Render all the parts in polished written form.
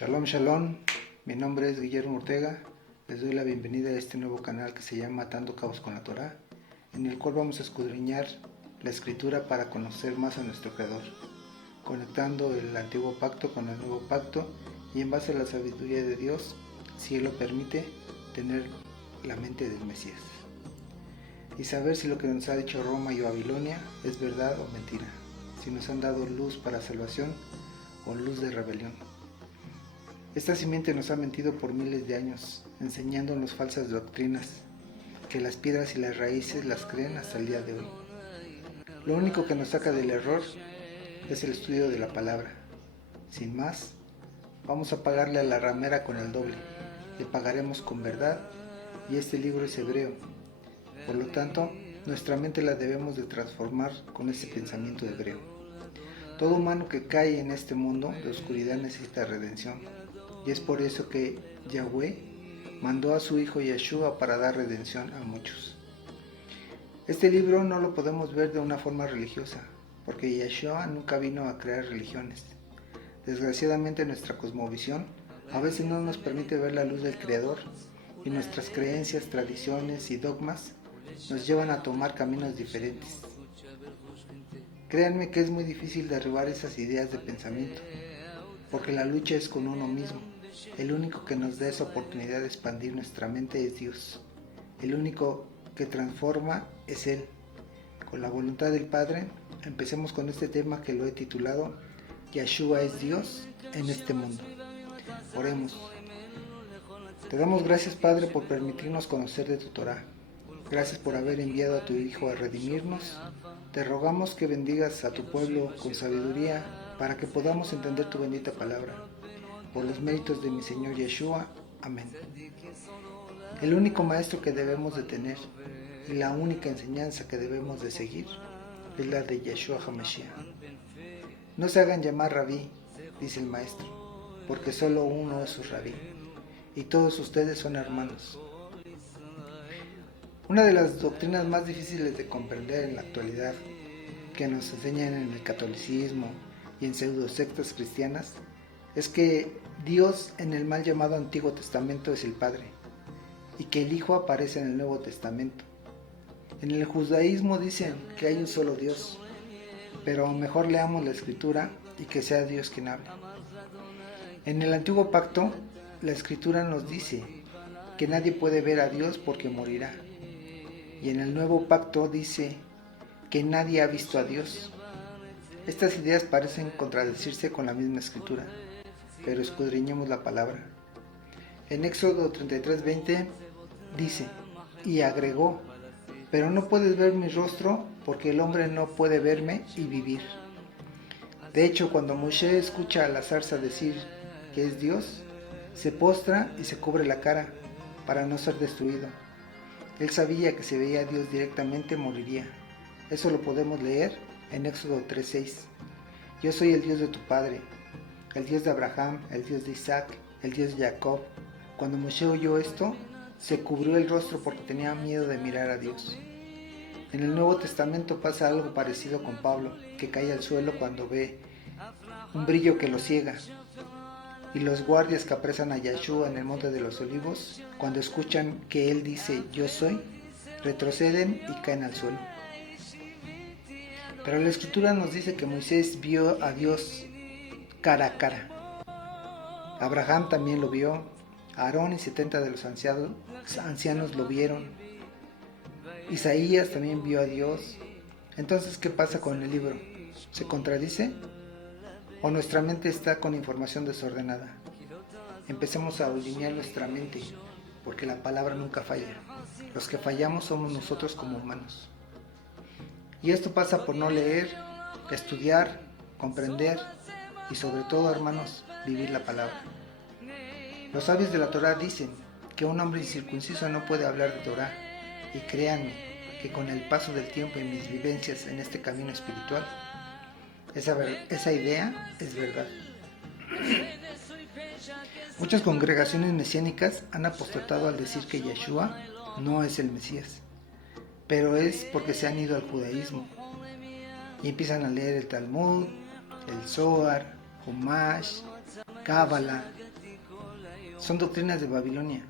Shalom, shalom, mi nombre es Guillermo Ortega, les doy la bienvenida a este nuevo canal que se llama Atando Cabos con la Torá, en el cual vamos a escudriñar la escritura para conocer más a nuestro Creador, conectando el antiguo pacto con el nuevo pacto y en base a la sabiduría de Dios, si Él lo permite, tener la mente del Mesías y saber si lo que nos ha dicho Roma y Babilonia es verdad o mentira, si nos han dado luz para salvación o luz de rebelión. Esta simiente nos ha mentido por miles de años, enseñándonos falsas doctrinas, que las piedras y las raíces las creen hasta el día de hoy. Lo único que nos saca del error es el estudio de la palabra. Sin más, vamos a pagarle a la ramera con el doble, le pagaremos con verdad, y este libro es hebreo. Por lo tanto, nuestra mente la debemos de transformar con ese pensamiento hebreo. Todo humano que cae en este mundo de oscuridad necesita redención. Y es por eso que Yahweh mandó a su hijo Yeshua para dar redención a muchos. Este libro no lo podemos ver de una forma religiosa, porque Yeshua nunca vino a crear religiones. Desgraciadamente nuestra cosmovisión a veces no nos permite ver la luz del Creador, y nuestras creencias, tradiciones y dogmas nos llevan a tomar caminos diferentes. Créanme que es muy difícil derribar esas ideas de pensamiento, porque la lucha es con uno mismo. El único que nos da esa oportunidad de expandir nuestra mente es Dios. El único que transforma es Él. Con la voluntad del Padre, empecemos con este tema que lo he titulado Yeshua es Dios en este mundo. Oremos. Te damos gracias, Padre, por permitirnos conocer de tu Torá. Gracias por haber enviado a tu Hijo a redimirnos. Te rogamos que bendigas a tu pueblo con sabiduría para que podamos entender tu bendita palabra. Por los méritos de mi Señor Yeshua. Amén. El único maestro que debemos de tener y la única enseñanza que debemos de seguir es la de Yeshua HaMashiach. No se hagan llamar rabí, dice el maestro, porque solo uno es su rabí, y todos ustedes son hermanos. Una de las doctrinas más difíciles de comprender en la actualidad, que nos enseñan en el catolicismo y en pseudosectas cristianas, es que Dios en el mal llamado Antiguo Testamento es el Padre, y que el Hijo aparece en el Nuevo Testamento. En el judaísmo dicen que hay un solo Dios, pero mejor leamos la Escritura y que sea Dios quien hable. En el Antiguo Pacto, la Escritura nos dice que nadie puede ver a Dios porque morirá. Y en el Nuevo Pacto dice que nadie ha visto a Dios. Estas ideas parecen contradecirse con la misma Escritura, pero escudriñemos la palabra. En Éxodo 33:20 dice, y agregó, pero no puedes ver mi rostro porque el hombre no puede verme y vivir. De hecho, cuando Moshe escucha a la zarza decir que es Dios, se postra y se cubre la cara para no ser destruido. Él sabía que si veía a Dios directamente moriría. Eso lo podemos leer en Éxodo 3:6. Yo soy el Dios de tu padre, el Dios de Abraham, el Dios de Isaac, el Dios de Jacob. Cuando Moshe oyó esto, se cubrió el rostro porque tenía miedo de mirar a Dios. En el Nuevo Testamento pasa algo parecido con Pablo, que cae al suelo cuando ve un brillo que lo ciega. Y los guardias que apresan a Yeshua en el Monte de los Olivos, cuando escuchan que él dice yo soy, retroceden y caen al suelo. Pero la Escritura nos dice que Moisés vio a Dios cara a cara. Abraham también lo vio, Aarón y 70 de los ancianos lo vieron. Isaías también vio a Dios. Entonces, ¿qué pasa con el libro? ¿Se contradice? ¿O nuestra mente está con información desordenada? Empecemos a alinear nuestra mente, porque la palabra nunca falla. Los que fallamos somos nosotros como humanos. Y esto pasa por no leer, estudiar, comprender y sobre todo, hermanos, vivir la palabra. Los sabios de la Torá dicen que un hombre incircunciso no puede hablar de Torá, y créanme que con el paso del tiempo y mis vivencias en este camino espiritual, esa idea es verdad. Muchas congregaciones mesiánicas han apostatado al decir que Yeshua no es el Mesías, pero es porque se han ido al judaísmo y empiezan a leer el Talmud, el Zohar, Humash, Cábala, Son doctrinas de Babilonia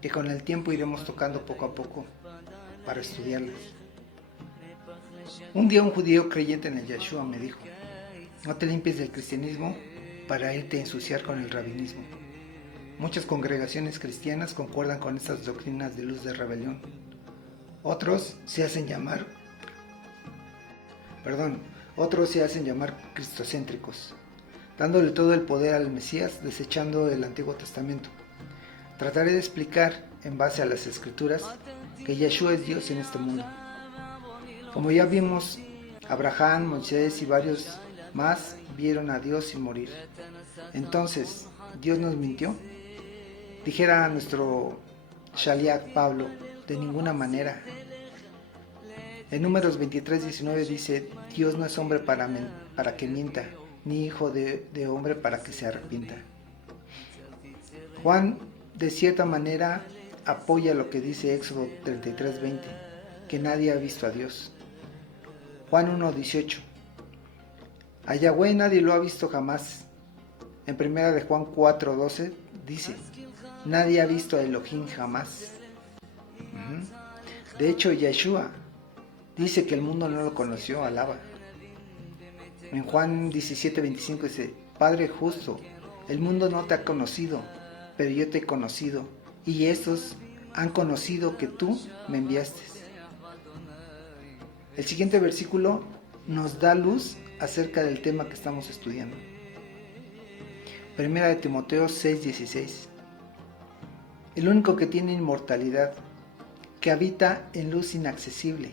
que con el tiempo iremos tocando poco a poco para estudiarlas. Un día un judío creyente en el Yeshua me dijo: no te limpies del cristianismo para irte a ensuciar con el rabinismo. Muchas congregaciones cristianas concuerdan con estas doctrinas de luz de rebelión. Otros se hacen llamar cristocéntricos, dándole todo el poder al Mesías, desechando el Antiguo Testamento. Trataré de explicar, en base a las Escrituras, que Yeshua es Dios en este mundo. Como ya vimos, Abraham, Moisés y varios más vieron a Dios sin morir. Entonces, ¿Dios nos mintió? Dijera nuestro Shaliach Pablo: de ninguna manera. En Números 23:19 dice: Dios no es hombre para que mienta, ni hijo de hombre para que se arrepienta. Juan, de cierta manera, apoya lo que dice Éxodo 33:20, que nadie ha visto a Dios. Juan 1:18, a Yahweh nadie lo ha visto jamás. En primera de Juan 4:12 dice: nadie ha visto a Elohim jamás. De hecho, Yeshua dice que el mundo no lo conoció, alaba. En Juan 17:25 dice: Padre justo, el mundo no te ha conocido, pero yo te he conocido, y estos han conocido que tú me enviaste. El siguiente versículo nos da luz acerca del tema que estamos estudiando. Primera de Timoteo 6:16. El único que tiene inmortalidad, que habita en luz inaccesible,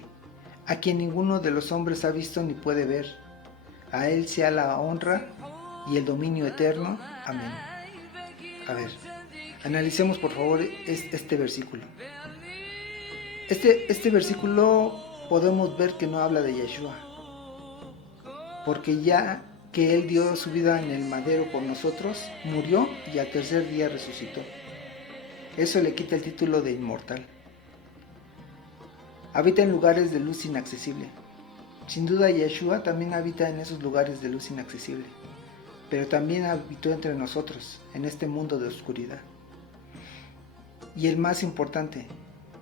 a quien ninguno de los hombres ha visto ni puede ver, a él sea la honra y el dominio eterno. Amén. A ver, analicemos por favor este versículo. Este versículo podemos ver que no habla de Yeshua, porque ya que Él dio su vida en el madero por nosotros, murió y al tercer día resucitó. Eso le quita el título de inmortal. Habita en lugares de luz inaccesible. Sin duda Yeshua también habita en esos lugares de luz inaccesible, pero también habitó entre nosotros, en este mundo de oscuridad. Y el más importante,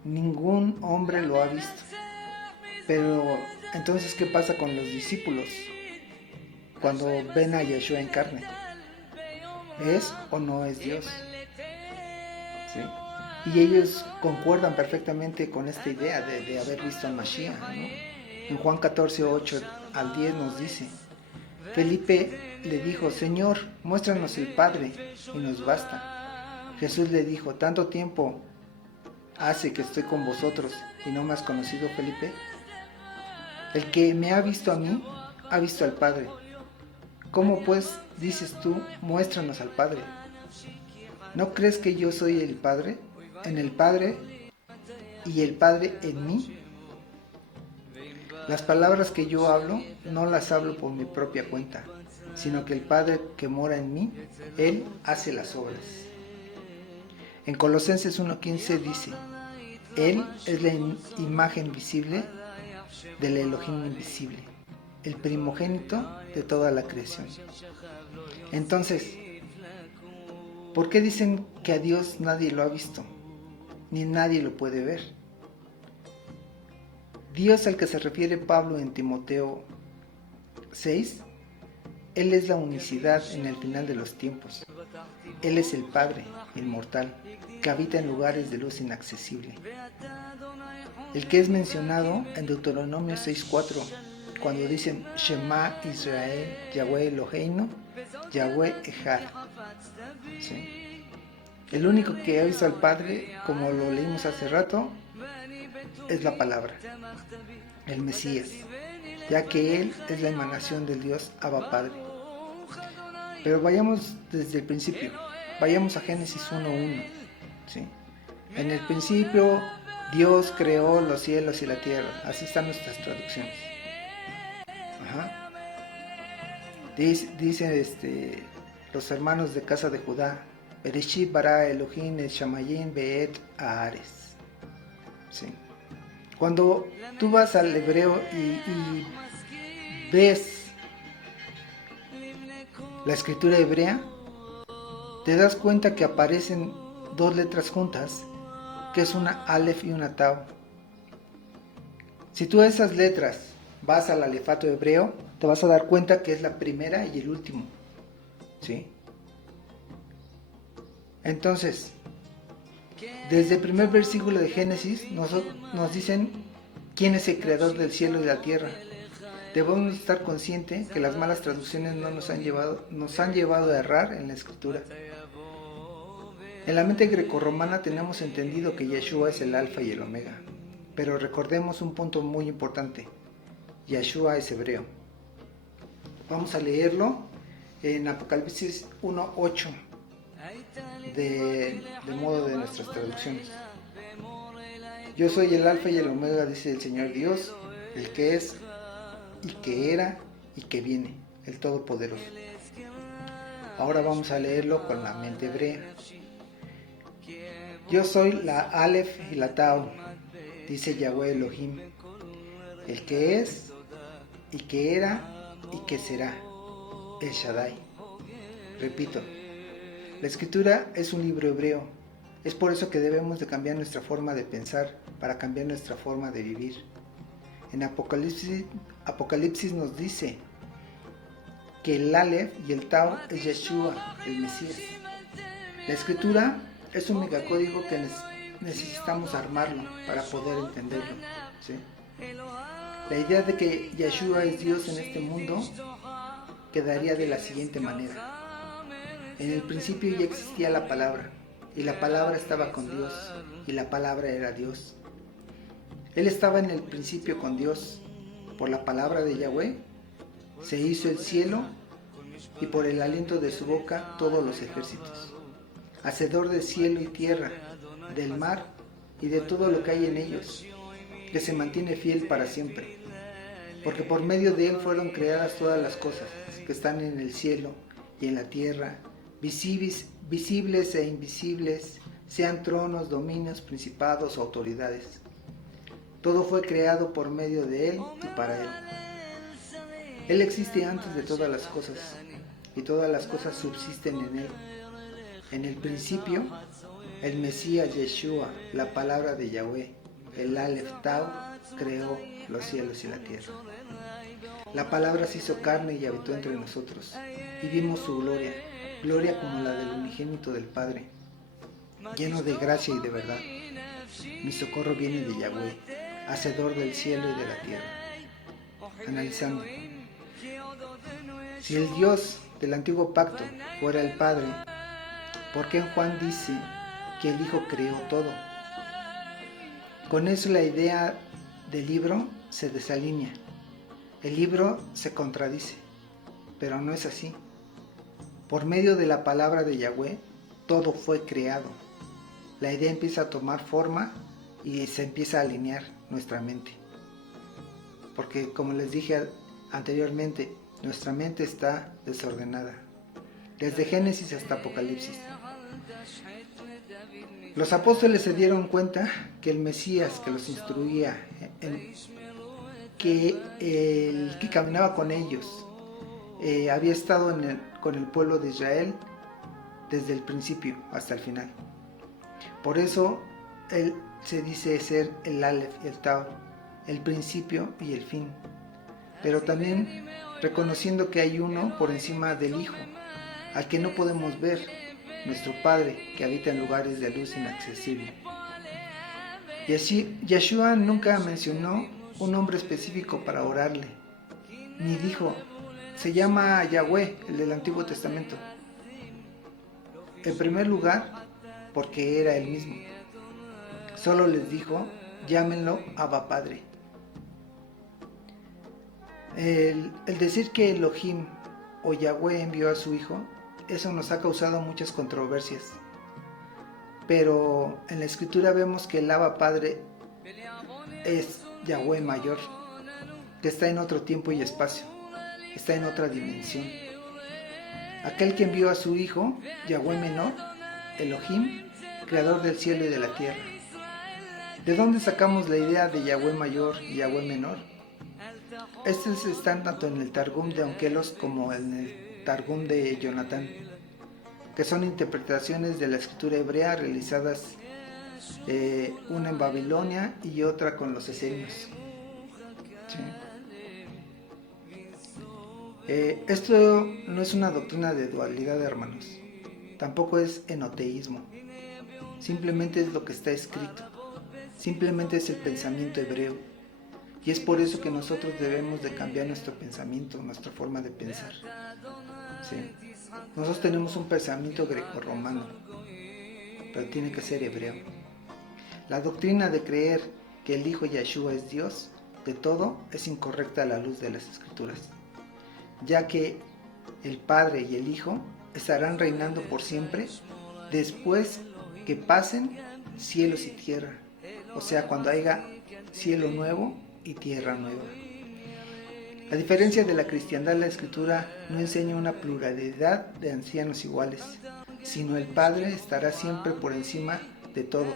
ningún hombre lo ha visto. Pero entonces, ¿qué pasa con los discípulos cuando ven a Yeshua en carne? ¿Es o no es Dios? ¿Sí? Y ellos concuerdan perfectamente con esta idea de haber visto a Mashiach, ¿no? En Juan 14:8 al 10 nos dice: Felipe le dijo: Señor, muéstranos el Padre y nos basta. Jesús le dijo: ¿tanto tiempo hace que estoy con vosotros y no me has conocido, Felipe? El que me ha visto a mí, ha visto al Padre. ¿Cómo pues dices tú, muéstranos al Padre? ¿No crees que yo soy el Padre, en el Padre y el Padre en mí? Las palabras que yo hablo, no las hablo por mi propia cuenta, sino que el Padre que mora en mí, Él hace las obras. En Colosenses 1:15 dice: Él es la imagen visible del Elohim invisible, el primogénito de toda la creación. Entonces, ¿por qué dicen que a Dios nadie lo ha visto, ni nadie lo puede ver? Dios al que se refiere Pablo en Timoteo 6, Él es la unicidad en el final de los tiempos. Él es el Padre inmortal, que habita en lugares de luz inaccesible. El que es mencionado en Deuteronomio 6:4, cuando dicen Shema Israel, Yahweh Eloheinu, Yahweh Echad. ¿Sí? El único que ha visto al Padre, como lo leímos hace rato, es la palabra, el Mesías, ya que Él es la emanación del Dios Abba Padre. Pero vayamos desde el principio, vayamos a Génesis 1:1. ¿Sí? En el principio Dios creó los cielos y la tierra, así están nuestras traducciones. Ajá. Dice los hermanos de casa de Judá: Bereshit bara Elohim el Shamayim beet Haaretz. ¿Sí? Cuando tú vas al hebreo y ves la escritura hebrea, te das cuenta que aparecen dos letras juntas, que es una Aleph y una Tau. Si tú a esas letras vas al alefato hebreo, te vas a dar cuenta que es la primera y el último, ¿sí? Entonces, desde el primer versículo de Génesis nos dicen quién es el creador del cielo y la tierra. Debemos estar conscientes que las malas traducciones no nos han llevado a errar en la escritura. En la mente grecorromana tenemos entendido que Yeshua es el alfa y el omega, pero recordemos un punto muy importante: Yeshua es hebreo. Vamos a leerlo en Apocalipsis 1:8 de modo de nuestras traducciones. Yo soy el alfa y el omega, dice el Señor Dios, el que es y que era y que viene, el Todopoderoso. Ahora vamos a leerlo con la mente hebrea. Yo soy la Aleph y la Tau, dice Yahweh Elohim, el que es y que era y que será, el Shaddai. Repito, la escritura es un libro hebreo. Es por eso que debemos de cambiar nuestra forma de pensar para cambiar nuestra forma de vivir. En Apocalipsis nos dice que el Aleph y el Tau es Yeshua, el Mesías. La escritura es un megacódigo que necesitamos armarlo para poder entenderlo, ¿sí? La idea de que Yeshua es Dios en este mundo quedaría de la siguiente manera. En el principio ya existía la palabra, y la palabra estaba con Dios, y la palabra era Dios. Él estaba en el principio con Dios. Por la palabra de Yahweh se hizo el cielo, y por el aliento de su boca todos los ejércitos. Hacedor del cielo y tierra, del mar y de todo lo que hay en ellos, que se mantiene fiel para siempre. Porque por medio de él fueron creadas todas las cosas que están en el cielo y en la tierra, visibles e invisibles, sean tronos, dominios, principados o autoridades. Todo fue creado por medio de él y para él. Él existe antes de todas las cosas, y todas las cosas subsisten en él. En el principio, el Mesías Yeshua, la palabra de Yahweh, el Aleph Tau, creó los cielos y la tierra. La palabra se hizo carne y habitó entre nosotros, y vimos su gloria, gloria como la del unigénito del Padre, lleno de gracia y de verdad. Mi socorro viene de Yahweh, hacedor del cielo y de la tierra. Analizando. Si el Dios del antiguo pacto fuera el Padre, ¿por qué Juan dice que el Hijo creó todo? Con eso la idea del libro se desalinea. El libro se contradice, pero no es así. Por medio de la palabra de Yahweh, todo fue creado. La idea empieza a tomar forma y se empieza a alinear nuestra mente. Porque, como les dije anteriormente, nuestra mente está desordenada, desde Génesis hasta Apocalipsis. Los apóstoles se dieron cuenta que el Mesías que los instruía, que el que caminaba con ellos, había estado con el pueblo de Israel desde el principio hasta el final. Por eso él se dice ser el Aleph y el Tau, el principio y el fin, pero también reconociendo que hay uno por encima del Hijo, al que no podemos ver, nuestro Padre que habita en lugares de luz inaccesible. Y así, Yeshua nunca mencionó un nombre específico para orarle, ni dijo, se llama Yahweh, el del Antiguo Testamento. En primer lugar, porque era él mismo. Solo les dijo, llámenlo Abba Padre. El decir que Elohim o Yahweh envió a su Hijo, eso nos ha causado muchas controversias. Pero en la Escritura vemos que el Abba Padre es Yahweh mayor, que está en otro tiempo y espacio, está en otra dimensión. Aquel que envió a su Hijo, Yahweh menor, Elohim, creador del cielo y de la tierra. ¿De dónde sacamos la idea de Yahweh mayor y Yahweh menor? Estos están tanto en el Targum de Onkelos como en el Targum de Jonatán. que son interpretaciones de la escritura hebrea realizadas una en Babilonia y otra con los esenios. ¿Sí? Esto no es una doctrina de dualidad, hermanos. Tampoco es enoteísmo. Simplemente es lo que está escrito. Simplemente es el pensamiento hebreo. Y es por eso que nosotros debemos de cambiar nuestro pensamiento, nuestra forma de pensar. ¿Sí? Nosotros tenemos un pensamiento grecorromano, pero tiene que ser hebreo. La doctrina de creer que el Hijo Yeshua es Dios de todo es incorrecta a la luz de las Escrituras, ya que el Padre y el Hijo estarán reinando por siempre después que pasen cielos y tierra, o sea, cuando haya cielo nuevo y tierra nueva. A diferencia de la cristiandad, la Escritura no enseña una pluralidad de ancianos iguales, sino el Padre estará siempre por encima de todo,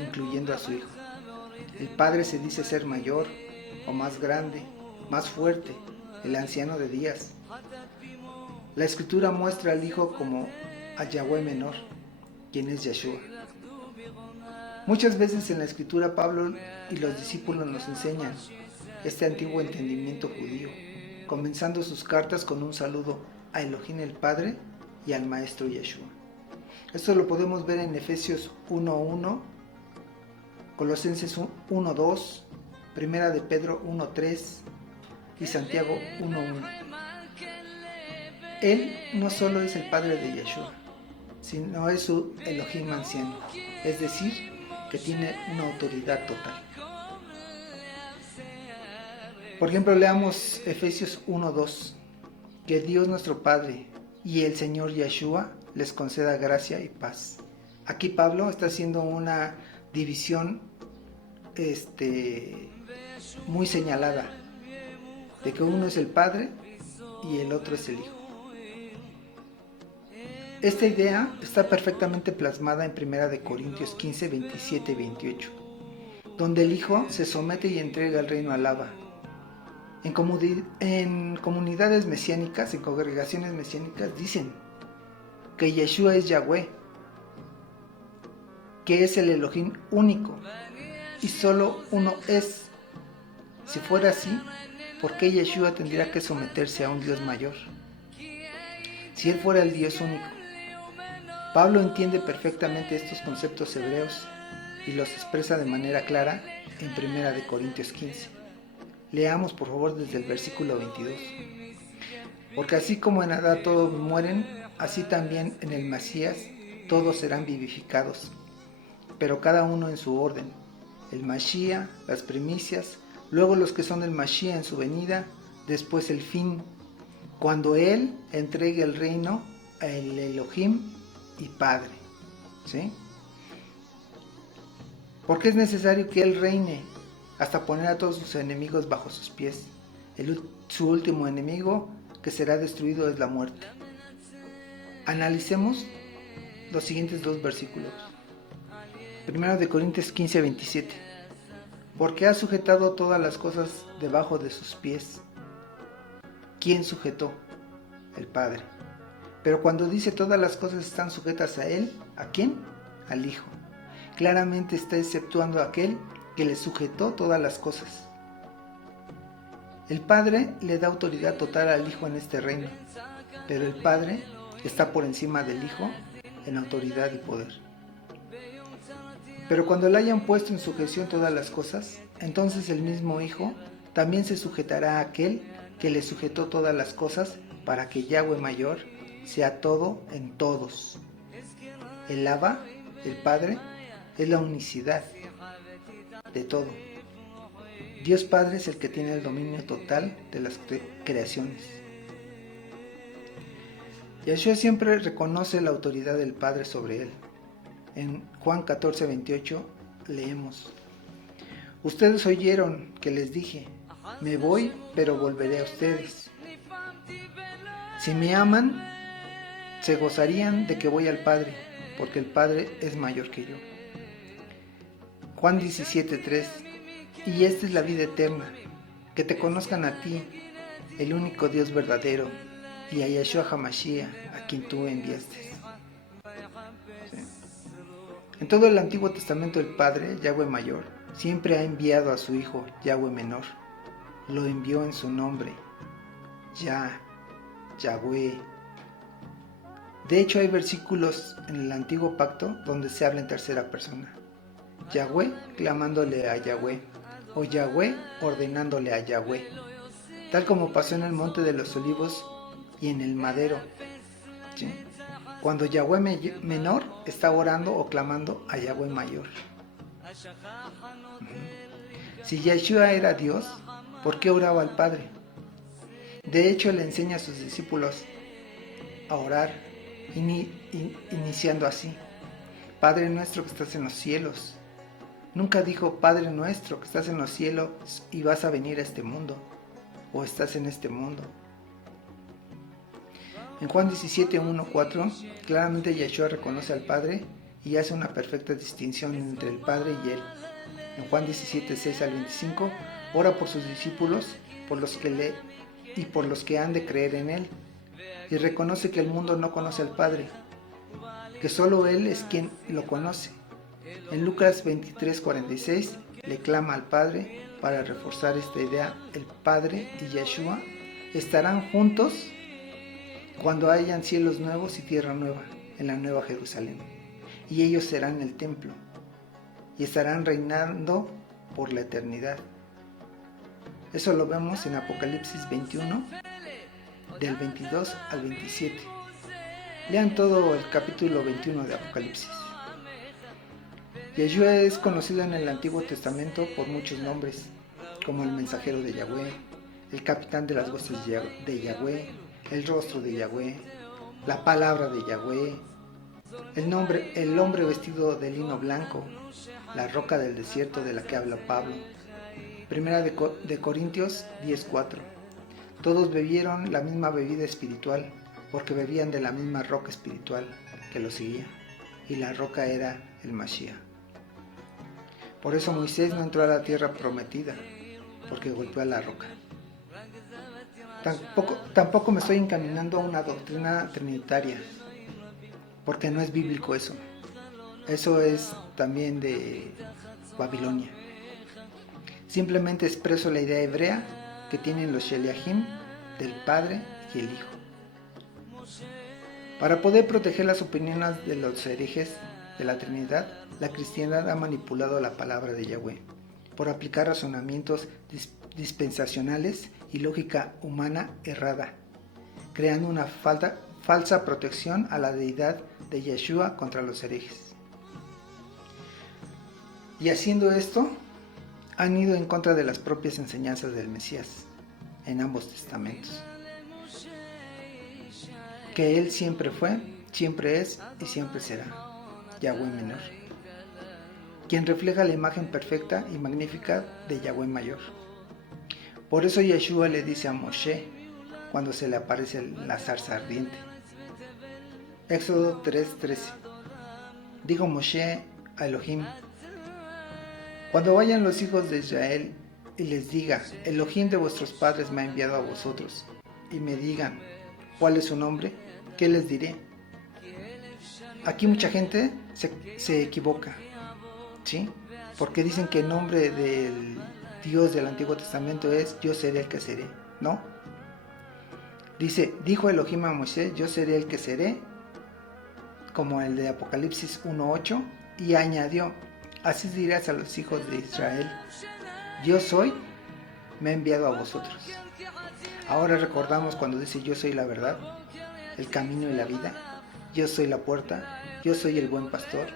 incluyendo a su Hijo. El Padre se dice ser mayor o más grande, más fuerte, el anciano de días. La Escritura muestra al Hijo como a Yahweh menor, quien es Yeshua. Muchas veces en la Escritura Pablo y los discípulos nos enseñan este antiguo entendimiento judío, comenzando sus cartas con un saludo a Elohim el Padre y al Maestro Yeshua. Esto lo podemos ver en Efesios 1:1, Colosenses 1:2, Primera de Pedro 1:3 y Santiago 1:1. Él no solo es el Padre de Yeshua, sino es su Elohim anciano, es decir, que tiene una autoridad total. Por ejemplo, leamos Efesios 1:2, que Dios nuestro Padre y el Señor Yeshua les conceda gracia y paz. Aquí Pablo está haciendo una división muy señalada, de que uno es el Padre y el otro es el Hijo. Esta idea está perfectamente plasmada en 1 Corintios 15, 27 y 28, donde el Hijo se somete y entrega el reino al Abba. En comunidades mesiánicas, en congregaciones mesiánicas, dicen que Yeshua es Yahweh, que es el Elohim único, y solo uno es. Si fuera así, ¿por qué Yeshua tendría que someterse a un Dios mayor? Si él fuera el Dios único. Pablo entiende perfectamente estos conceptos hebreos y los expresa de manera clara en 1 Corintios 15. Leamos por favor desde el versículo 22. Porque así como en Adán todos mueren, así también en el Mesías todos serán vivificados, pero cada uno en su orden. El Mashiach, las primicias, luego los que son del Mashiach en su venida, después el fin, cuando Él entregue el reino al Elohim y Padre. ¿Sí? Porque es necesario que Él reine hasta poner a todos sus enemigos bajo sus pies. Su último enemigo que será destruido es la muerte. Analicemos los siguientes dos versículos. 1 Corintios 15, 27. Porque ha sujetado todas las cosas debajo de sus pies. ¿Quién sujetó? El Padre. Pero cuando dice todas las cosas están sujetas a Él, ¿a quién? Al Hijo. Claramente está exceptuando a aquel que le sujetó todas las cosas. El Padre le da autoridad total al Hijo en este reino, pero el Padre está por encima del Hijo en autoridad y poder. Pero cuando le hayan puesto en sujeción todas las cosas, entonces el mismo Hijo también se sujetará a aquel que le sujetó todas las cosas, para que Yahweh mayor sea todo en todos. El Abba, el Padre, es la unicidad de todo. Dios Padre es el que tiene el dominio total de las creaciones. Yeshua siempre reconoce la autoridad del Padre sobre él. En Juan 14, 28 leemos: Ustedes oyeron que les dije, me voy, pero volveré a ustedes. Si me aman, se gozarían de que voy al Padre, porque el Padre es mayor que yo. Juan 17, 3. Y esta es la vida eterna, que te conozcan a ti, el único Dios verdadero, y a Yeshua HaMashiach, a quien tú enviaste. En todo el Antiguo Testamento el Padre, Yahweh Mayor, siempre ha enviado a su Hijo, Yahweh Menor. Lo envió en su nombre, Yahweh. De hecho, hay versículos en el Antiguo Pacto donde se habla en tercera persona. Yahweh clamándole a Yahweh, o Yahweh ordenándole a Yahweh, tal como pasó en el Monte de los Olivos y en el Madero, ¿sí? Cuando Yahweh Menor está orando o clamando a Yahweh Mayor. Si Yeshua era Dios, ¿por qué oraba al Padre? De hecho, le enseña a sus discípulos a orar, iniciando así: Padre nuestro que estás en los cielos. Nunca dijo Padre nuestro que estás en los cielos y vas a venir a este mundo, o estás en este mundo. En Juan 17, 1, 4, claramente Yeshua reconoce al Padre y hace una perfecta distinción entre el Padre y Él. En Juan 17, 6 al 25, ora por sus discípulos, por los que han de creer en Él, y reconoce que el mundo no conoce al Padre, que solo Él es quien lo conoce. En Lucas 23, 46, le clama al Padre para reforzar esta idea. El Padre y Yeshua estarán juntos cuando hayan cielos nuevos y tierra nueva, en la Nueva Jerusalén, y ellos serán el templo, y estarán reinando por la eternidad. Eso lo vemos en Apocalipsis 21, del 22 al 27. Lean todo el capítulo 21 de Apocalipsis. Yeshua es conocido en el Antiguo Testamento por muchos nombres, como el mensajero de Yahweh, el capitán de las huestes de Yahweh, el rostro de Yahweh, la palabra de Yahweh, el hombre vestido de lino blanco, la roca del desierto de la que habla Pablo. Primera de Corintios 10:4. Todos bebieron la misma bebida espiritual, porque bebían de la misma roca espiritual que los seguía, y la roca era el Mashiach. Por eso Moisés no entró a la tierra prometida, porque golpeó a la roca. Tampoco me estoy encaminando a una doctrina trinitaria, porque no es bíblico eso. Eso es también de Babilonia. Simplemente expreso la idea hebrea que tienen los Sheliahim del Padre y el Hijo. Para poder proteger las opiniones de los herejes de la Trinidad, la cristiandad ha manipulado la palabra de Yahweh por aplicar razonamientos dispensacionales y lógica humana errada, creando una falsa protección a la deidad de Yeshua contra los herejes. Y haciendo esto, han ido en contra de las propias enseñanzas del Mesías en ambos testamentos, que Él siempre fue, siempre es y siempre será, Yahweh Menor, quien refleja la imagen perfecta y magnífica de Yahweh Mayor. Por eso Yeshua le dice a Moshe cuando se le aparece la zarza ardiente. Éxodo 3:13. Dijo Moshe a Elohim: cuando vayan los hijos de Israel y les diga, Elohim de vuestros padres me ha enviado a vosotros, y me digan, ¿cuál es su nombre?, ¿qué les diré? Aquí mucha gente se equivoca, ¿sí? Porque dicen que el nombre del Dios del Antiguo Testamento es yo seré el que seré, ¿no? Dice, dijo Elohim a Moisés, yo seré el que seré, como el de Apocalipsis 1:8, y añadió, así dirás a los hijos de Israel, yo soy, me he enviado a vosotros. Ahora recordamos cuando dice yo soy la verdad, el camino y la vida, yo soy la puerta, yo soy el buen pastor.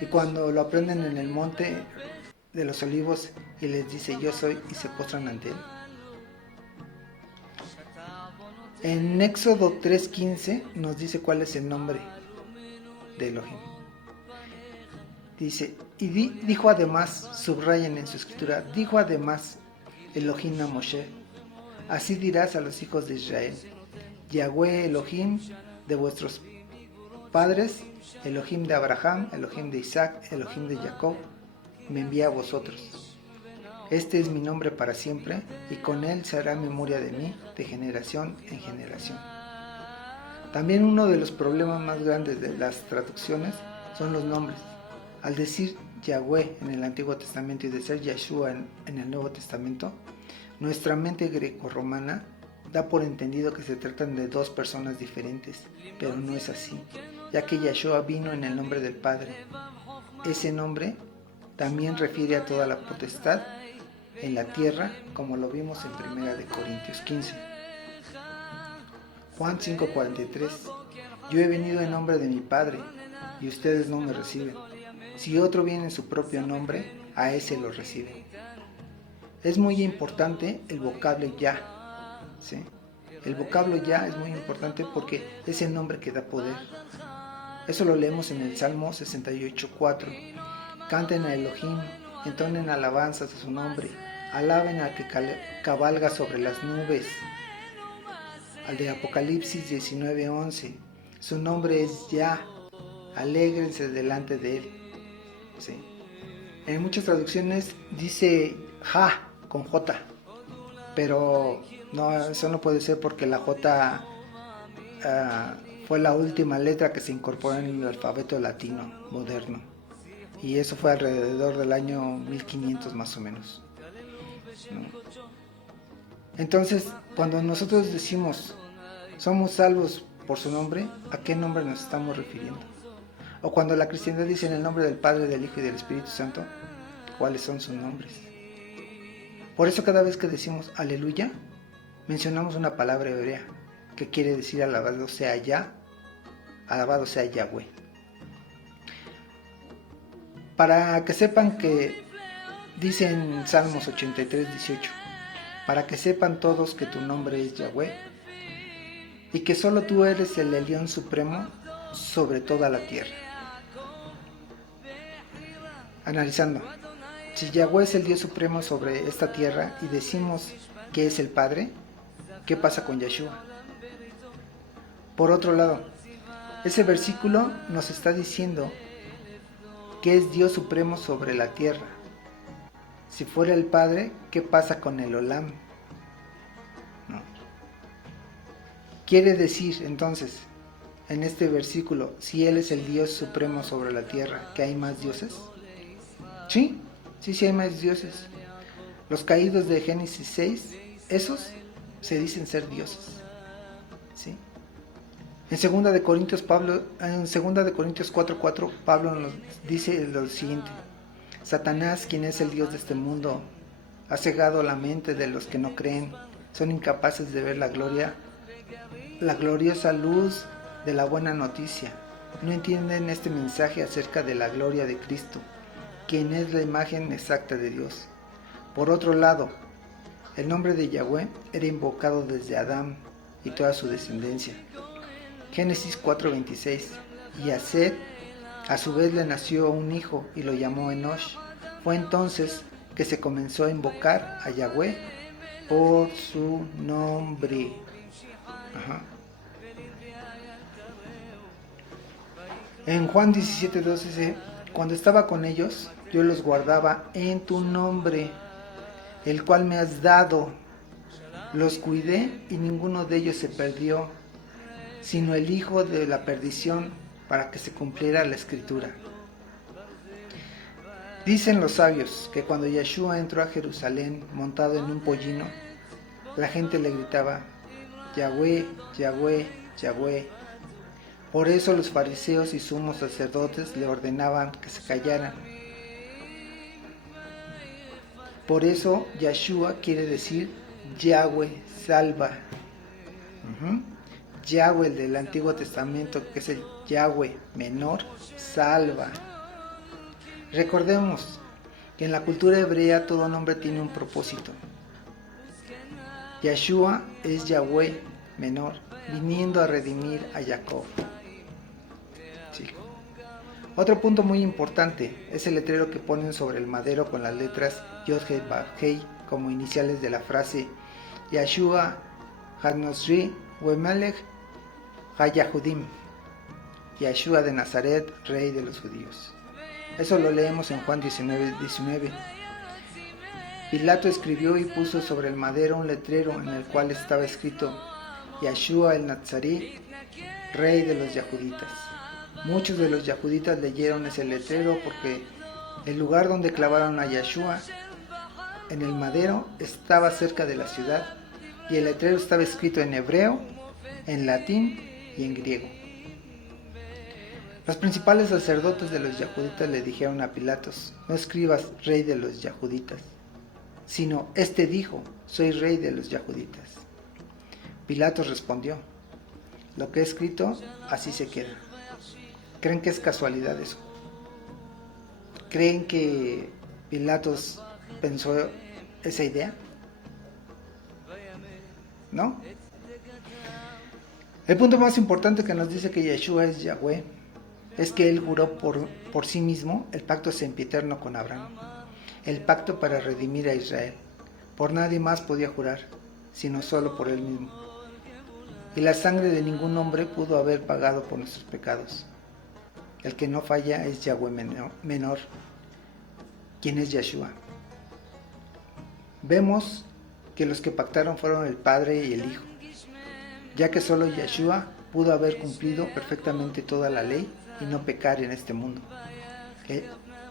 Y cuando lo aprenden en el monte de los olivos y les dice yo soy y se postran ante él. En Éxodo 3:15 nos dice cuál es el nombre de Elohim. Dice, y dijo además, subrayen en su escritura, dijo además Elohim a Moshe, así dirás a los hijos de Israel, Yahweh Elohim de vuestros padres, Elohim de Abraham, Elohim de Isaac, Elohim de Jacob, me envía a vosotros. Este es mi nombre para siempre, y con él se hará memoria de mí de generación en generación. También uno de los problemas más grandes de las traducciones son los nombres. Al decir Yahweh en el Antiguo Testamento y decir Yeshua en el Nuevo Testamento, nuestra mente grecorromana da por entendido que se tratan de dos personas diferentes, pero no es así, ya que Yeshua vino en el nombre del Padre. Ese nombre también refiere a toda la potestad en la tierra, como lo vimos en 1 Corintios 15. Juan 5:43. Yo he venido en nombre de mi Padre, y ustedes no me reciben. Si otro viene en su propio nombre, a ese lo reciben. Es muy importante el vocablo ya, ¿sí? El vocablo ya es muy importante porque es el nombre que da poder. Eso lo leemos en el Salmo 68:4. Canten a Elohim, entonen alabanzas a su nombre, alaben al que cabalga sobre las nubes. Al de Apocalipsis 19:11, su nombre es Yah, alégrense delante de él. ¿Sí? En muchas traducciones dice Ja con J, pero no, eso no puede ser porque la J fue la última letra que se incorporó en el alfabeto latino moderno, y eso fue alrededor del año 1500 más o menos, ¿no? Entonces, cuando nosotros decimos somos salvos por su nombre, ¿a qué nombre nos estamos refiriendo? O cuando la cristiandad dice en el nombre del Padre, del Hijo y del Espíritu Santo, ¿cuáles son sus nombres? Por eso cada vez que decimos aleluya, mencionamos una palabra hebrea que quiere decir alabado sea Yah, alabado sea Yahweh. Para que sepan que dice en Salmos 83:18, para que sepan todos que tu nombre es Yahweh y que solo tú eres el Elión Supremo sobre toda la tierra. Analizando, si Yahweh es el Dios Supremo sobre esta tierra y decimos que es el Padre, ¿qué pasa con Yeshua? Por otro lado, ese versículo nos está diciendo que es Dios Supremo sobre la tierra. Si fuera el Padre, ¿qué pasa con el Olam? No. Quiere decir entonces, en este versículo, si Él es el Dios Supremo sobre la tierra, ¿que hay más dioses? Sí hay más dioses. Los caídos de Génesis 6, esos se dicen ser dioses. ¿Sí? En 2 de Corintios 4:4, Pablo nos dice lo siguiente: Satanás, quien es el Dios de este mundo, ha cegado la mente de los que no creen, son incapaces de ver la gloriosa luz de la buena noticia. No entienden este mensaje acerca de la gloria de Cristo, quien es la imagen exacta de Dios. Por otro lado, el nombre de Yahweh era invocado desde Adán y toda su descendencia. Génesis 4:26. Y a Set a su vez le nació un hijo y lo llamó Enosh. Fue entonces que se comenzó a invocar a Yahweh por su nombre. En Juan 17:2 dice: cuando estaba con ellos, yo los guardaba en tu nombre, el cual me has dado. Los cuidé y ninguno de ellos se perdió, sino el hijo de la perdición, para que se cumpliera la escritura. Dicen los sabios que cuando Yeshua entró a Jerusalén montado en un pollino, la gente le gritaba: Yahweh, Yahweh, Yahweh. Por eso los fariseos y sumos sacerdotes le ordenaban que se callaran. Por eso Yeshua quiere decir Yahweh salva. Yahweh del Antiguo Testamento, que es el Yahweh menor, salva. Recordemos que en la cultura hebrea todo nombre tiene un propósito. Yeshua es Yahweh menor, viniendo a redimir a Jacob. Sí. Otro punto muy importante es el letrero que ponen sobre el madero con las letras Yod-Heh-Vav-Hei como iniciales de la frase Yeshua HaNasri Wemelech HaYahudim, Yeshua de Nazaret, Rey de los Judíos. Eso lo leemos en Juan 19:19. Pilato escribió y puso sobre el madero un letrero en el cual estaba escrito Yeshua el Nazarí, Rey de los Yahuditas. Muchos de los yahuditas leyeron ese letrero porque el lugar donde clavaron a Yeshua en el madero estaba cerca de la ciudad y el letrero estaba escrito en hebreo, en latín y en griego. Los principales sacerdotes de los yahuditas le dijeron a Pilatos: no escribas rey de los yahuditas, sino este dijo: soy rey de los yahuditas. Pilatos respondió: lo que he escrito, así se queda. ¿Creen que es casualidad eso? ¿Creen que Pilatos pensó esa idea? ¿No? El punto más importante que nos dice que Yeshua es Yahweh es que él juró por sí mismo el pacto sempiterno con Abraham, el pacto para redimir a Israel. Por nadie más podía jurar, sino solo por él mismo. Y la sangre de ningún hombre pudo haber pagado por nuestros pecados. El que no falla es Yahweh menor, quien es Yeshua. Vemos que los que pactaron fueron el Padre y el Hijo, ya que solo Yeshua pudo haber cumplido perfectamente toda la ley y no pecar en este mundo.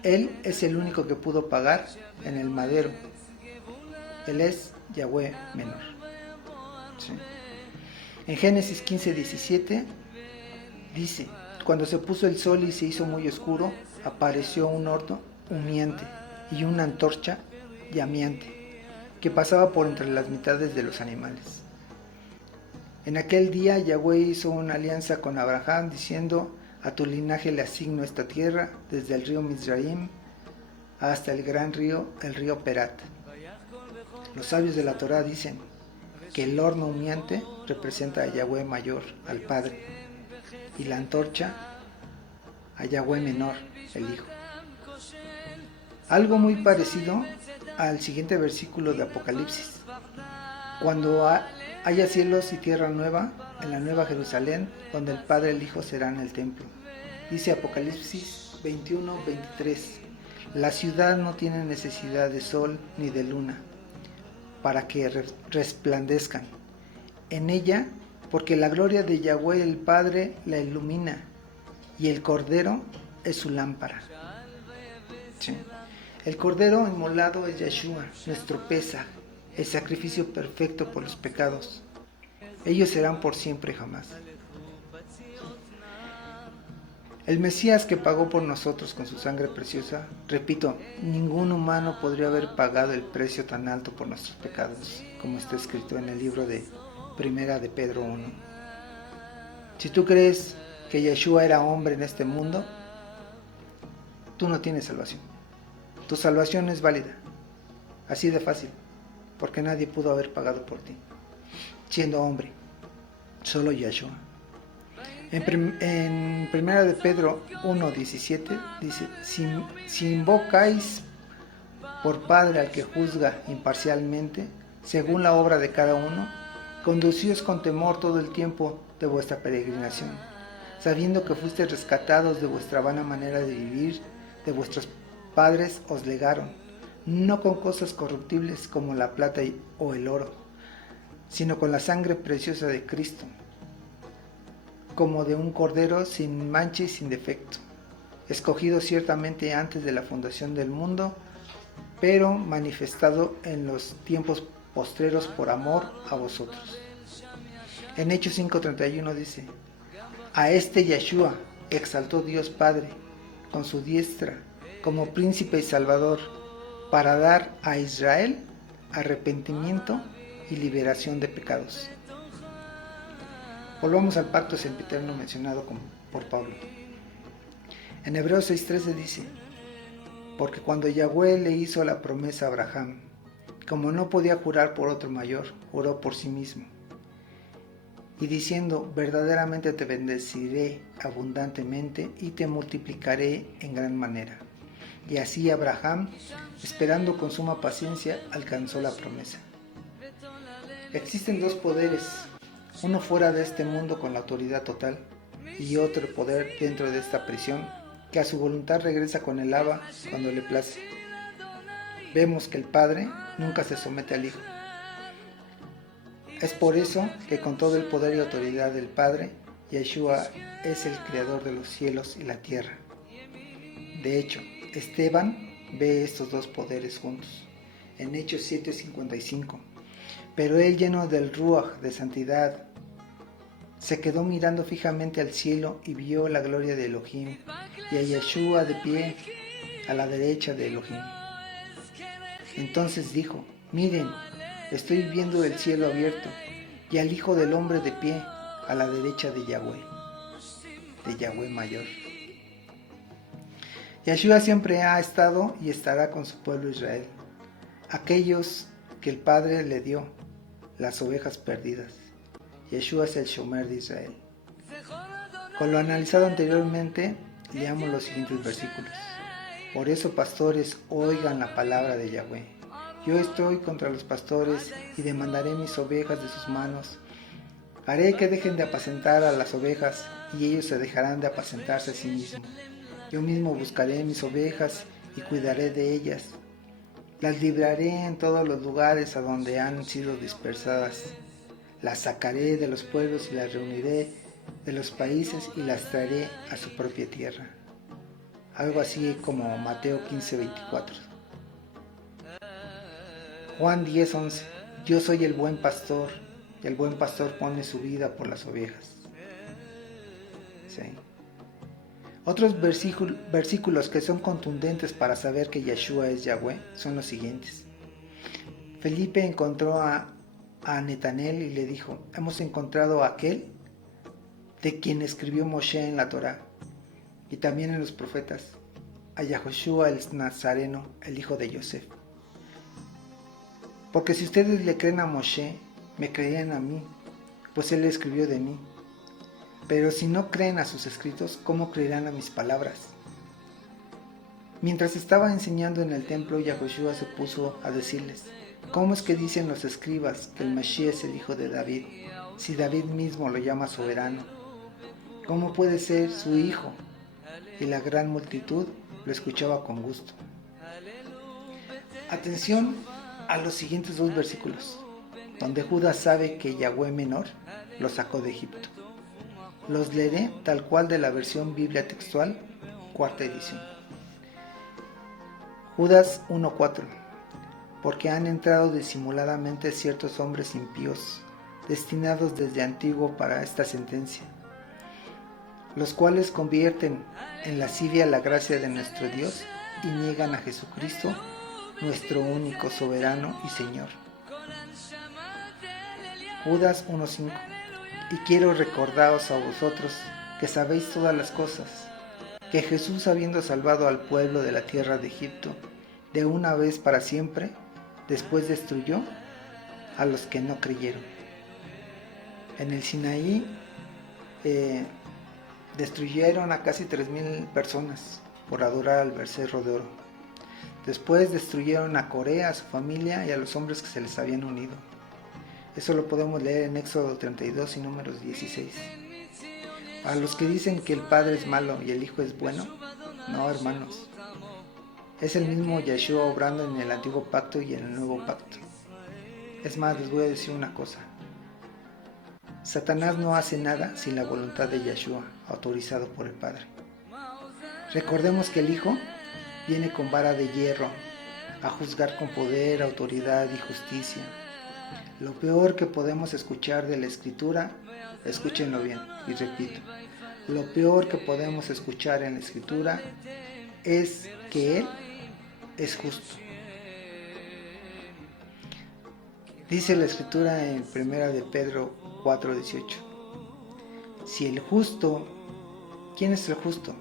Él es el único que pudo pagar en el madero. Él es Yahweh menor. Sí. En Génesis 15:17 dice: cuando se puso el sol y se hizo muy oscuro, apareció un horno humeante y una antorcha llameante que pasaba por entre las mitades de los animales. En aquel día Yahweh hizo una alianza con Abraham diciendo: a tu linaje le asigno esta tierra, desde el río Mizraim hasta el gran río, el río Perat. Los sabios de la Torá dicen que el horno humeante representa a Yahweh mayor, al Padre, y la antorcha a Yahweh menor, el Hijo. Algo muy parecido al siguiente versículo de Apocalipsis: cuando haya cielos y tierra nueva, en la nueva Jerusalén, donde el Padre y el Hijo serán el templo. Dice Apocalipsis 21:23: la ciudad no tiene necesidad de sol ni de luna para que resplandezcan en ella, porque la gloria de Yahweh el Padre la ilumina, y el Cordero es su lámpara. Sí. El Cordero inmolado es Yeshua, nuestro Pesaj, el sacrificio perfecto por los pecados. Ellos serán por siempre y jamás. El Mesías que pagó por nosotros con su sangre preciosa, repito, ningún humano podría haber pagado el precio tan alto por nuestros pecados, como está escrito en el libro de Primera de Pedro 1. Si tú crees que Yeshua era hombre en este mundo, tú no tienes salvación. Tu salvación es válida, así de fácil, porque nadie pudo haber pagado por ti, siendo hombre, solo Yeshua. En Primera de Pedro 1:17 dice: si invocáis por Padre al que juzga imparcialmente, según la obra de cada uno, conducíos con temor todo el tiempo de vuestra peregrinación, sabiendo que fuisteis rescatados de vuestra vana manera de vivir, de vuestros padres os legaron, no con cosas corruptibles como la plata o el oro, sino con la sangre preciosa de Cristo, como de un cordero sin mancha y sin defecto, escogido ciertamente antes de la fundación del mundo, pero manifestado en los tiempos postreros por amor a vosotros. En Hechos 5:31 dice: a este Yeshua exaltó Dios Padre con su diestra como príncipe y salvador, para dar a Israel arrepentimiento y liberación de pecados. Volvamos al pacto sempiterno mencionado por Pablo. En Hebreos 6:13 dice: porque cuando Yahweh le hizo la promesa a Abraham, como no podía jurar por otro mayor, juró por sí mismo, y diciendo: verdaderamente te bendeciré abundantemente y te multiplicaré en gran manera. Y así Abraham, esperando con suma paciencia, alcanzó la promesa. Existen dos poderes, uno fuera de este mundo con la autoridad total, y otro poder dentro de esta prisión, que a su voluntad regresa con el Abba cuando le place. Vemos que el Padre nunca se somete al Hijo. Es por eso que con todo el poder y autoridad del Padre, Yeshua es el creador de los cielos y la tierra. De hecho, Esteban ve estos dos poderes juntos. En Hechos 7:55. Pero él, lleno del Ruach de santidad, se quedó mirando fijamente al cielo y vio la gloria de Elohim y a Yeshua de pie a la derecha de Elohim. Entonces dijo: miren, estoy viendo el cielo abierto y al Hijo del Hombre de pie a la derecha de Yahweh mayor. Yeshua siempre ha estado y estará con su pueblo Israel, aquellos que el Padre le dio, las ovejas perdidas. Yeshua es el Shomer de Israel. Con lo analizado anteriormente, leamos los siguientes versículos. Por eso, pastores, oigan la palabra de Yahweh. Yo estoy contra los pastores y demandaré mis ovejas de sus manos. Haré que dejen de apacentar a las ovejas y ellos se dejarán de apacentarse a sí mismos. Yo mismo buscaré mis ovejas y cuidaré de ellas. Las libraré en todos los lugares a donde han sido dispersadas. Las sacaré de los pueblos y las reuniré de los países y las traeré a su propia tierra. Algo así como Mateo 15:24. Juan 10:11. Yo soy el buen pastor, y el buen pastor pone su vida por las ovejas. ¿Sí? Otros versículos que son contundentes para saber que Yeshua es Yahweh son los siguientes. Felipe encontró a Netanel y le dijo: hemos encontrado a aquel de quien escribió Moshe en la Torá y también en los profetas, a Yahoshua el Nazareno, el hijo de Yosef. Porque si ustedes le creen a Moshe, me creerían a mí, pues él escribió de mí. Pero si no creen a sus escritos, ¿cómo creerán a mis palabras? Mientras estaba enseñando en el templo, Yahoshua se puso a decirles: ¿cómo es que dicen los escribas que el Mashiach es el hijo de David, si David mismo lo llama soberano? ¿Cómo puede ser su hijo? Y la gran multitud lo escuchaba con gusto. Atención a los siguientes dos versículos, donde Judas sabe que Yahweh menor lo sacó de Egipto. Los leeré tal cual de la versión Biblia textual, cuarta edición. Judas 1:4. Porque han entrado disimuladamente ciertos hombres impíos, destinados desde antiguo para esta sentencia, los cuales convierten en lascivia la gracia de nuestro Dios y niegan a Jesucristo, nuestro único soberano y Señor. Judas 1:5. Y quiero recordaros a vosotros que sabéis todas las cosas, que Jesús, habiendo salvado al pueblo de la tierra de Egipto, de una vez para siempre, después destruyó a los que no creyeron. En el Sinaí destruyeron a casi 3,000 personas por adorar al becerro de oro. Después destruyeron a Corea, a su familia y a los hombres que se les habían unido. Eso lo podemos leer en Éxodo 32 y Números 16. Para los que dicen que el Padre es malo y el Hijo es bueno, no, hermanos. Es el mismo Yeshua obrando en el antiguo pacto y en el nuevo pacto. Es más, les voy a decir una cosa. Satanás no hace nada sin la voluntad de Yeshua, autorizado por el Padre. Recordemos que el Hijo viene con vara de hierro a juzgar con poder, autoridad y justicia. Lo peor que podemos escuchar de la Escritura, escúchenlo bien, y repito, lo peor que podemos escuchar en la Escritura es que Él es justo. Dice la Escritura en 1 de Pedro 4:18. Si el justo, ¿quién es el justo?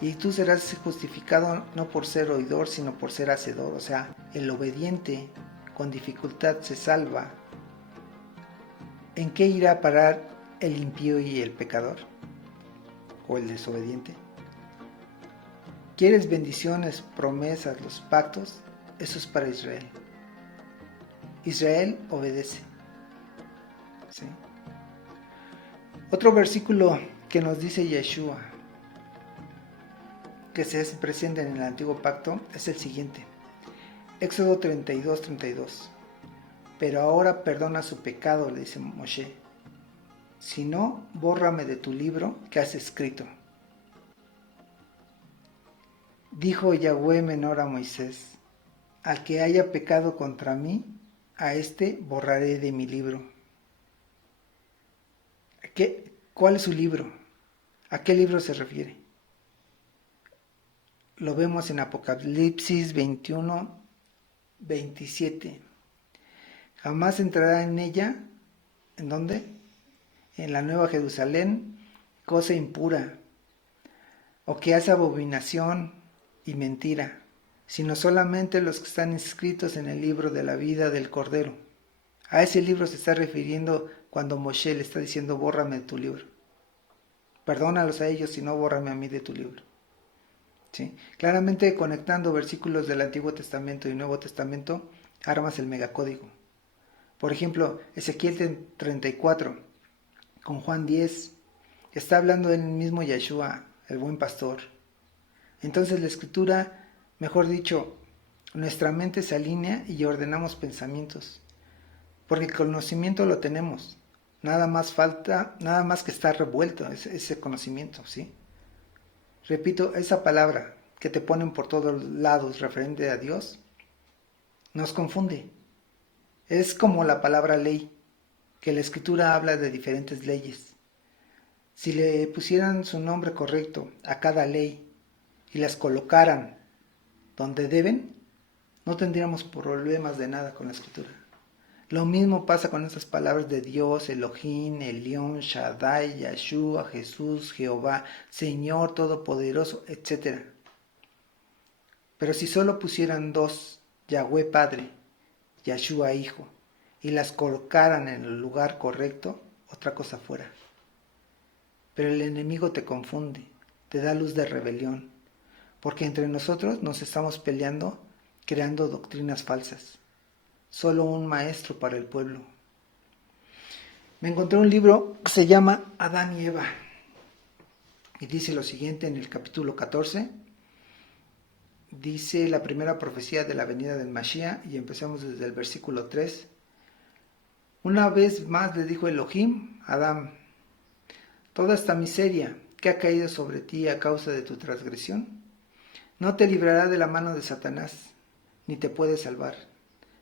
Y tú serás justificado no por ser oidor, sino por ser hacedor. O sea, el obediente con dificultad se salva. ¿En qué irá a parar el impío y el pecador? ¿O el desobediente? ¿Quieres bendiciones, promesas, los pactos? Eso es para Israel. Israel obedece. ¿Sí? Otro versículo que nos dice Yeshua, que se hace presente en el antiguo pacto, es el siguiente. Éxodo 32:32. Pero ahora perdona su pecado, le dice Moshe. Si no, bórrame de tu libro que has escrito. Dijo Yahweh menor a Moisés: al que haya pecado contra mí, a éste borraré de mi libro. ¿Cuál es su libro? ¿A qué libro se refiere? Lo vemos en Apocalipsis 21, 27. Jamás entrará en ella, ¿en dónde? En la Nueva Jerusalén, cosa impura, o que hace abominación y mentira, sino solamente los que están inscritos en el libro de la vida del Cordero. A ese libro se está refiriendo cuando Moshe le está diciendo: bórrame de tu libro. Perdónalos a ellos, si no, bórrame a mí de tu libro. ¿Sí? Claramente conectando versículos del Antiguo Testamento y Nuevo Testamento, armas el megacódigo. Por ejemplo, Ezequiel 34, con Juan 10, está hablando del mismo Yeshua, el buen pastor. Entonces la escritura, mejor dicho, nuestra mente se alinea y ordenamos pensamientos, porque el conocimiento lo tenemos. Nada más que estar revuelto ese conocimiento, ¿sí? Repito, esa palabra que te ponen por todos lados referente a Dios, nos confunde. Es como la palabra ley, que la escritura habla de diferentes leyes. Si le pusieran su nombre correcto a cada ley y las colocaran donde deben, no tendríamos problemas de nada con la escritura. Lo mismo pasa con esas palabras de Dios: Elohim, Elión, Shaddai, Yahshua, Jesús, Jehová, Señor Todopoderoso, etc. Pero si solo pusieran dos, Yahweh Padre, Yahshua Hijo, y las colocaran en el lugar correcto, otra cosa fuera. Pero el enemigo te confunde, te da luz de rebelión, porque entre nosotros nos estamos peleando, creando doctrinas falsas. Solo un maestro para el pueblo. Me encontré un libro que se llama Adán y Eva, y dice lo siguiente en el capítulo 14. Dice la primera profecía de la venida del Mashiach, y empezamos desde el versículo 3. Una vez más le dijo Elohim a Adán: toda esta miseria que ha caído sobre ti a causa de tu transgresión, no te librará de la mano de Satanás, ni te puede salvar,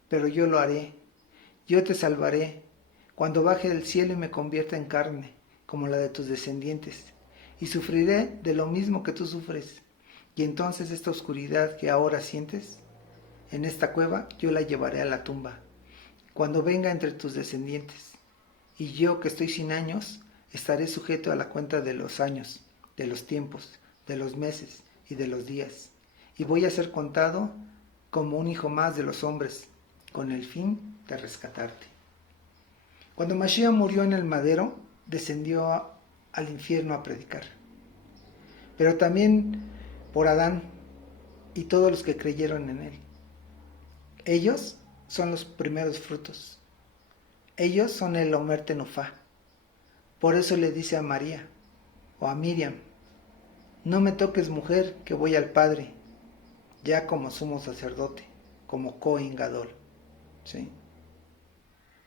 pero yo lo haré. Yo te salvaré cuando baje del cielo y me convierta en carne, como la de tus descendientes, y sufriré de lo mismo que tú sufres. Y entonces esta oscuridad que ahora sientes en esta cueva, yo la llevaré a la tumba, cuando venga entre tus descendientes. Y yo, que estoy sin años, estaré sujeto a la cuenta de los años, de los tiempos, de los meses y de los días. Y voy a ser contado como un hijo más de los hombres, con el fin de rescatarte. Cuando Mashiach murió en el madero, descendió al infierno a predicar. Pero también por Adán y todos los que creyeron en él. Ellos son los primeros frutos. Ellos son el Omer Tenufá. Por eso le dice a María o a Miriam: no me toques, mujer, que voy al Padre, ya como sumo sacerdote, como Cohen Gadol. ¿Sí?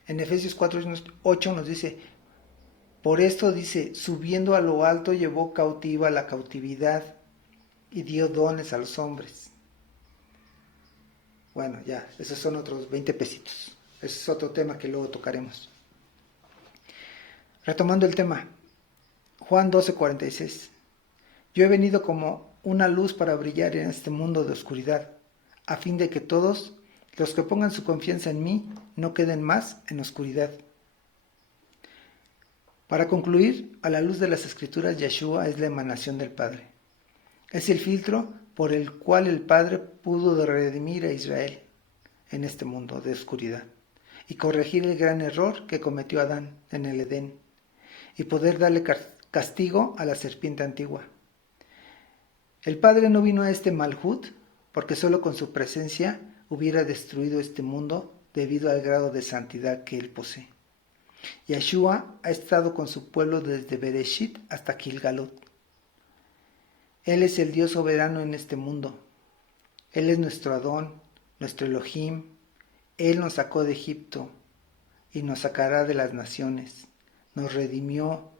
En Efesios 4:8 nos dice: por esto dice, subiendo a lo alto llevó cautiva la cautividad y dio dones a los hombres. Bueno, ya, esos son otros 20 pesitos. Ese es otro tema que luego tocaremos. Retomando el tema, Juan 12:46. Yo he venido como una luz para brillar en este mundo de oscuridad, a fin de que todos los que pongan su confianza en mí no queden más en oscuridad. Para concluir, a la luz de las Escrituras, Yeshua es la emanación del Padre. Es el filtro por el cual el Padre pudo redimir a Israel en este mundo de oscuridad y corregir el gran error que cometió Adán en el Edén y poder darle castigo a la serpiente antigua. El Padre no vino a este Malhut porque solo con su presencia hubiera destruido este mundo debido al grado de santidad que él posee. Yeshua ha estado con su pueblo desde Bereshit hasta Gilgalot. Él es el Dios soberano en este mundo. Él es nuestro Adón, nuestro Elohim. Él nos sacó de Egipto y nos sacará de las naciones. nos redimió,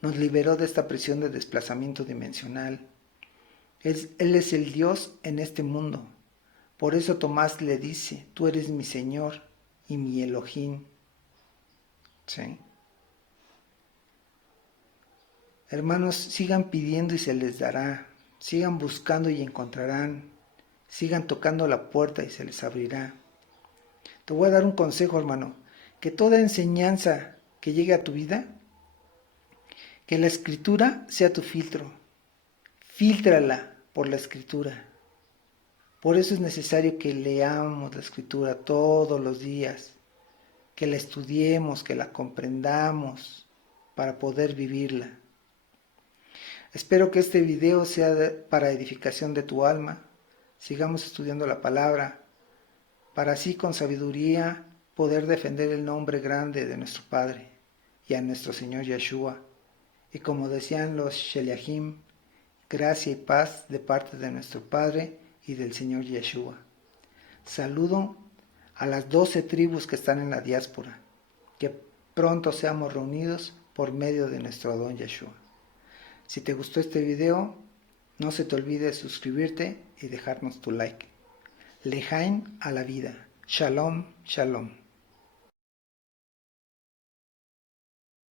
nos liberó de esta prisión de desplazamiento dimensional. Él es el Dios en este mundo. Por eso Tomás le dice, tú eres mi Señor y mi Elohim. ¿Sí? Hermanos, sigan pidiendo y se les dará. Sigan buscando y encontrarán. Sigan tocando la puerta y se les abrirá. Te voy a dar un consejo, hermano. Que toda enseñanza que llegue a tu vida, que la escritura sea tu filtro. Fíltrala por la escritura. Por eso es necesario que leamos la escritura todos los días, que la estudiemos, que la comprendamos para poder vivirla. Espero que este video sea para edificación de tu alma. Sigamos estudiando la palabra, para así con sabiduría poder defender el nombre grande de nuestro Padre y a nuestro Señor Yeshua. Y como decían los Sheliahim, gracia y paz de parte de nuestro Padre y del Señor Yeshua. Saludo a las 12 tribus que están en la diáspora, que pronto seamos reunidos por medio de nuestro Adón Yeshua. Si te gustó este video, no se te olvide suscribirte y dejarnos tu like. Lejaim a la vida. Shalom, shalom.